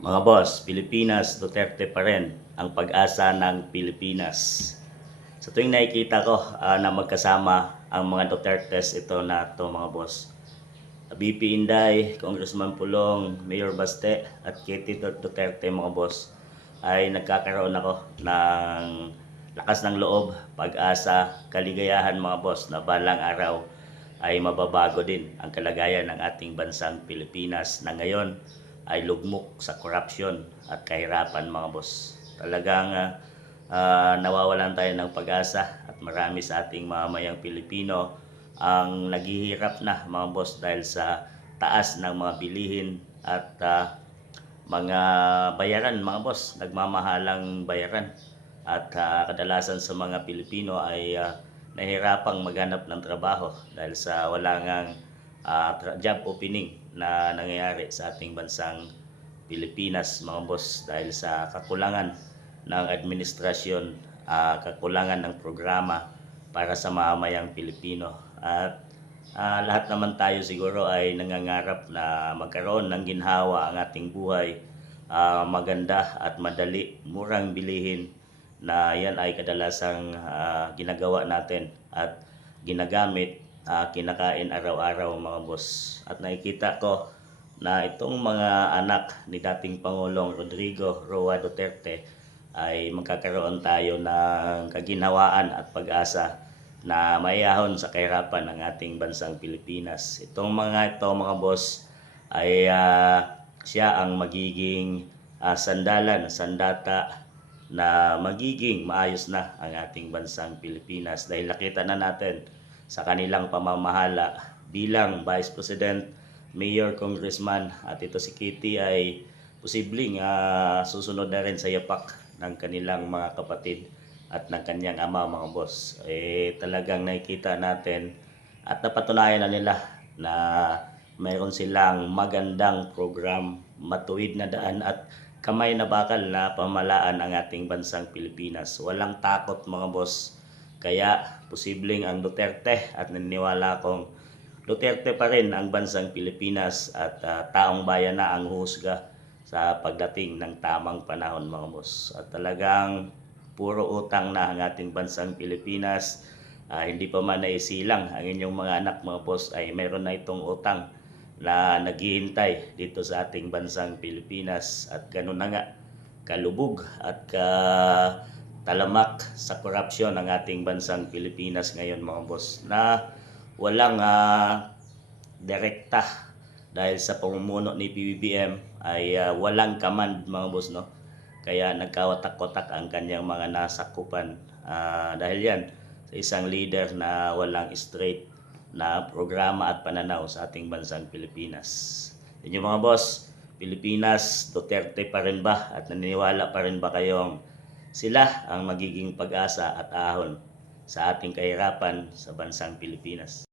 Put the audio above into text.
Mga boss, Pilipinas, Duterte pa rin ang pag-asa ng Pilipinas. Sa tuwing nakikita ko na magkasama ang mga Dutertes, ito na to mga boss. BP Inday, Congressman Pulong, Mayor Baste at Katie Duterte mga boss, ay nagkakaroon ako ng lakas ng loob, pag-asa, kaligayahan mga boss na balang araw ay mababago din ang kalagayan ng ating bansang Pilipinas na ngayon ay lugmok sa corruption at kahirapan mga boss. Talagang nawawalan tayo ng pag-asa at marami sa ating mamamayang Pilipino ang naghihirap na mga boss dahil sa taas ng mga bilihin at mga bayaran mga boss, nagmamahalang bayaran at kadalasan sa mga Pilipino ay nahihirapang maghanap ng trabaho dahil sa walang job opening na nangyayari sa ating bansang Pilipinas mga boss dahil sa kakulangan ng administrasyon, kakulangan ng programa para sa mamamayang Pilipino at lahat naman tayo siguro ay nangangarap na magkaroon ng ginhawa ang ating buhay, maganda at madali, murang bilihin na yan ay kadalasang ginagawa natin at ginagamit, kinakain araw-araw mga boss. At nakikita ko na itong mga anak ni dating Pangulong Rodrigo Roa Duterte ay magkakaroon tayo ng kaginhawaan at pag-asa na mayahon sa kahirapan ng ating bansang Pilipinas. Itong mga mga boss ay siya ang magiging sandalan, sandata na magiging maayos na ang ating bansang Pilipinas dahil nakita na natin sa kanilang pamamahala bilang Vice President, Mayor, Congressman at ito si Kitty ay posibleng susunod na rin sa yapak ng kanilang mga kapatid at ng kanyang ama mga boss. Talagang nakikita natin at napatunayan na nila na mayroon silang magandang program, matuwid na daan at kamay na bakal na pamahalaan ang ating bansang Pilipinas. Walang takot mga boss. Kaya posibleng ang Duterte at naniniwala akong Duterte pa rin ang bansang Pilipinas at taong bayan na ang husga sa pagdating ng tamang panahon mga boss. At talagang puro utang na ang ating bansang Pilipinas. Hindi pa man naisilang ang inyong mga anak mga boss ay meron na itong utang na naghihintay dito sa ating bansang Pilipinas at ganoon na nga kalubog at talamak sa korupsyon ng ating bansang Pilipinas ngayon mga boss na walang direkta dahil sa pamumuno ni PBBM ay walang command mga boss no. Kaya nagkawatak-watak ang kanyang mga nasakupan dahil yan sa isang leader na walang straight na programa at pananaw sa ating bansang Pilipinas. Yun yung mga boss, Pilipinas, Duterte pa rin ba at naniniwala pa rin ba kayong sila ang magiging pag-asa at ahon sa ating kahirapan sa bansang Pilipinas?